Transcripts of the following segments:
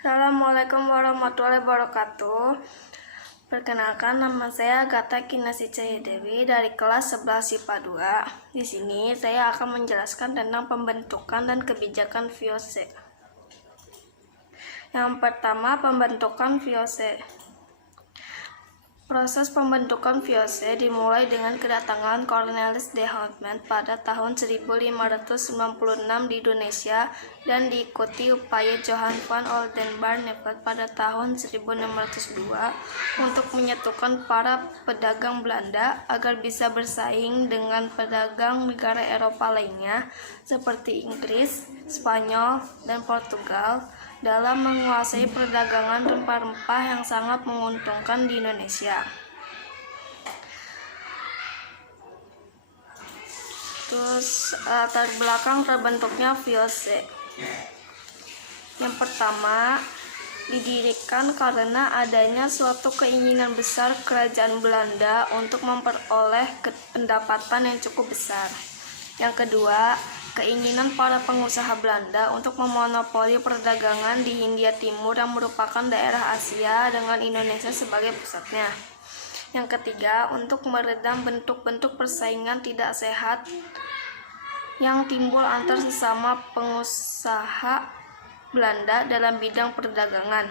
Assalamualaikum warahmatullahi wabarakatuh. Perkenalkan, nama saya Agatha Kinasi Cahyadewi dari kelas 11 IPA 2. Di sini saya akan menjelaskan tentang pembentukan dan kebijakan VOC. Yang pertama, pembentukan VOC. Proses pembentukan VOC dimulai dengan kedatangan Cornelis de Houtman pada tahun 1596 di Indonesia dan diikuti upaya Johan van Oldenbarneveldt pada tahun 1602 untuk menyatukan para pedagang Belanda agar bisa bersaing dengan pedagang negara Eropa lainnya seperti Inggris, Spanyol, dan Portugal dalam menguasai perdagangan rempah-rempah yang sangat menguntungkan di Indonesia. Terus latar belakang terbentuknya VOC. Yang pertama, didirikan karena adanya suatu keinginan besar kerajaan Belanda untuk memperoleh pendapatan yang cukup besar. Yang kedua, keinginan para pengusaha Belanda untuk memonopoli perdagangan di Hindia Timur yang merupakan daerah Asia dengan Indonesia sebagai pusatnya. Yang ketiga, untuk meredam bentuk-bentuk persaingan tidak sehat yang timbul antar sesama pengusaha Belanda dalam bidang perdagangan.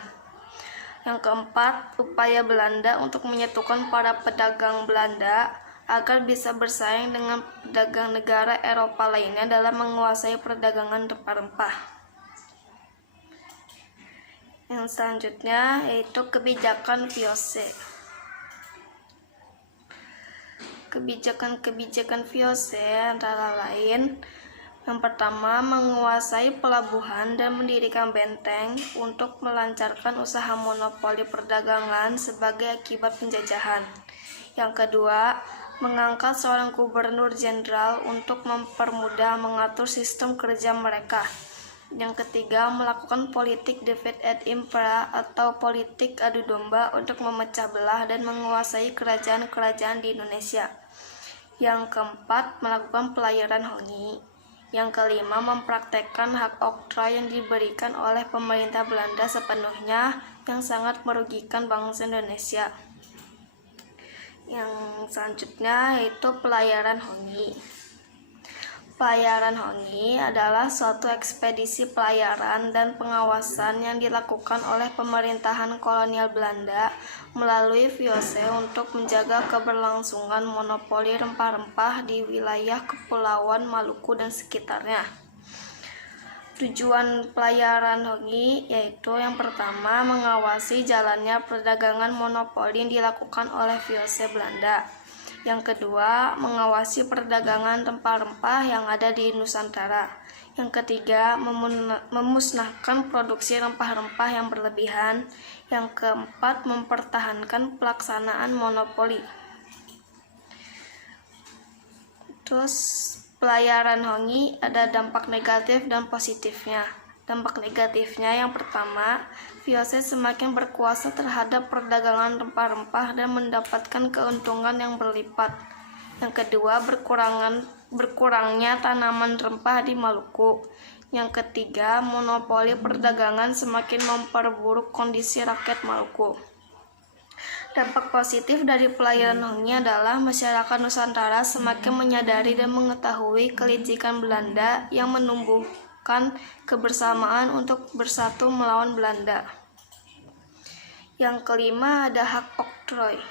Yang keempat, upaya Belanda untuk menyatukan para pedagang Belanda agar bisa bersaing dengan pedagang negara Eropa lainnya dalam menguasai perdagangan rempah-rempah. Yang selanjutnya yaitu kebijakan VOC. Kebijakan VOC antara lain: yang pertama, menguasai pelabuhan dan mendirikan benteng untuk melancarkan usaha monopoli perdagangan sebagai akibat penjajahan. Yang kedua, mengangkat seorang gubernur jenderal untuk mempermudah mengatur sistem kerja mereka. Yang ketiga, melakukan politik divide et impera atau politik adu domba untuk memecah belah dan menguasai kerajaan-kerajaan di Indonesia. Yang keempat, melakukan pelayaran hongi. Yang kelima, mempraktekkan hak oktroy yang diberikan oleh pemerintah Belanda sepenuhnya yang sangat merugikan bangsa Indonesia. Yang selanjutnya yaitu pelayaran hongi. Pelayaran hongi adalah suatu ekspedisi pelayaran dan pengawasan yang dilakukan oleh pemerintahan kolonial Belanda melalui VOC untuk menjaga keberlangsungan monopoli rempah-rempah di wilayah Kepulauan Maluku dan sekitarnya. Tujuan pelayaran hongi yaitu yang pertama, mengawasi jalannya perdagangan monopoli yang dilakukan oleh VOC Belanda. Yang kedua, mengawasi perdagangan rempah-rempah yang ada di Nusantara. Yang ketiga, memusnahkan produksi rempah-rempah yang berlebihan. Yang keempat, mempertahankan pelaksanaan monopoli. Terus, pelayaran hongi ada dampak negatif dan positifnya. Dampak negatifnya yang pertama, VOC semakin berkuasa terhadap perdagangan rempah-rempah dan mendapatkan keuntungan yang berlipat. Yang kedua, berkurangnya tanaman rempah di Maluku. Yang ketiga, monopoli perdagangan semakin memperburuk kondisi rakyat Maluku. Dampak positif dari pelayaran hongi adalah masyarakat Nusantara semakin menyadari dan mengetahui kelicikan Belanda yang menumbuhkan kebersamaan untuk bersatu melawan Belanda. Yang kelima ada hak oktroy.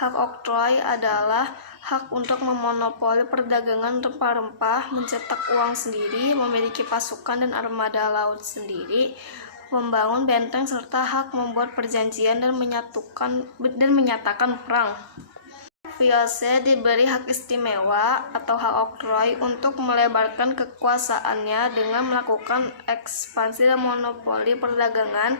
Hak oktroy adalah hak untuk memonopoli perdagangan rempah-rempah, mencetak uang sendiri, memiliki pasukan dan armada laut sendiri, membangun benteng, serta hak membuat perjanjian dan menyatakan perang. VOC diberi hak istimewa atau hak oktroy untuk melebarkan kekuasaannya dengan melakukan ekspansi dan monopoli perdagangan.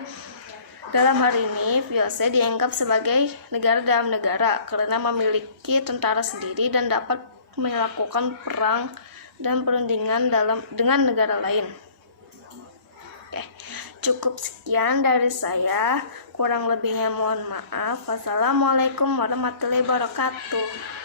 Dalam hal ini, VOC dianggap sebagai negara dalam negara karena memiliki tentara sendiri dan dapat melakukan perang dan perundingan dengan negara lain. Cukup sekian dari saya, kurang lebihnya mohon maaf. Wassalamualaikum warahmatullahi wabarakatuh.